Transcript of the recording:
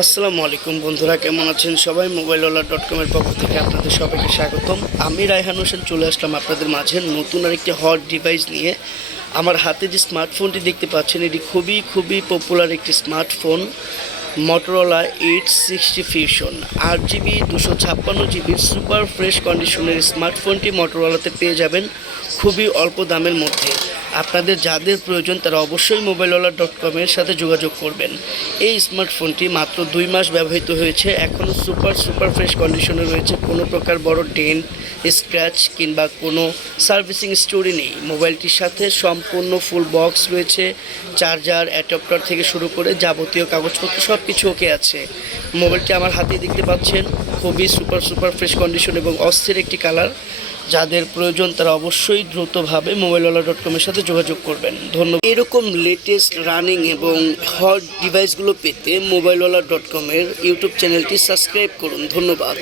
আসসালামু আলাইকুম বন্ধুরা, কেমন আছেন সবাই? মোবাইলওয়ালা.com-এর পক্ষ থেকে আপনাদের সবাইকে স্বাগতম। আমি রায়হান হোসেন চলে আসলাম আপনাদের মাঝে নতুন আরেকটি হট ডিভাইস নিয়ে। আমার হাতে যে স্মার্টফোনটি দেখতে পাচ্ছেন, এটি খুবই পপুলার একটি smartphone, Motorola 860 fusion. 8GB 256GB super fresh কন্ডিশনের স্মার্টফোনটি মটোরোলাতে পেয়ে যাবেন খুবই অল্প দামের মধ্যে। আপনাদের যাদের প্রয়োজন তারা অবশ্যই মোবাইলওয়ালা.com-এর সাথে যোগাযোগ করবেন। এই স্মার্টফোনটি মাত্র 2 মাস ব্যবহৃত হয়েছে, এখনও সুপার ফ্রেশ কন্ডিশনে রয়েছে। কোনো প্রকার বড় ডেন্ট, স্ক্র্যাচ কিংবা কোনো সার্ভিসিং স্টোরি নেই। মোবাইলটির সাথে সম্পূর্ণ ফুল বক্স রয়েছে, চার্জার, অ্যাডাপ্টার থেকে শুরু করে যাবতীয় কাগজপত্র সব কিছু ওকে আছে। মোবাইলটি আমার হাতেই দেখতে পাচ্ছেন, খুবই সুপার ফ্রেশ কন্ডিশন এবং অস্থির একটি কালার। যাদের প্রয়োজন তারা অবশ্যই দ্রুতভাবে মোবাইলওয়ালা.com-এর সাথে যোগাযোগ করবেন। ধন্যবাদ। এরকম লেটেস্ট রানিং এবং হট ডিভাইসগুলো পেতে মোবাইলওয়ালা.com-এর ইউটিউব চ্যানেলটি সাবস্ক্রাইব করুন। ধন্যবাদ।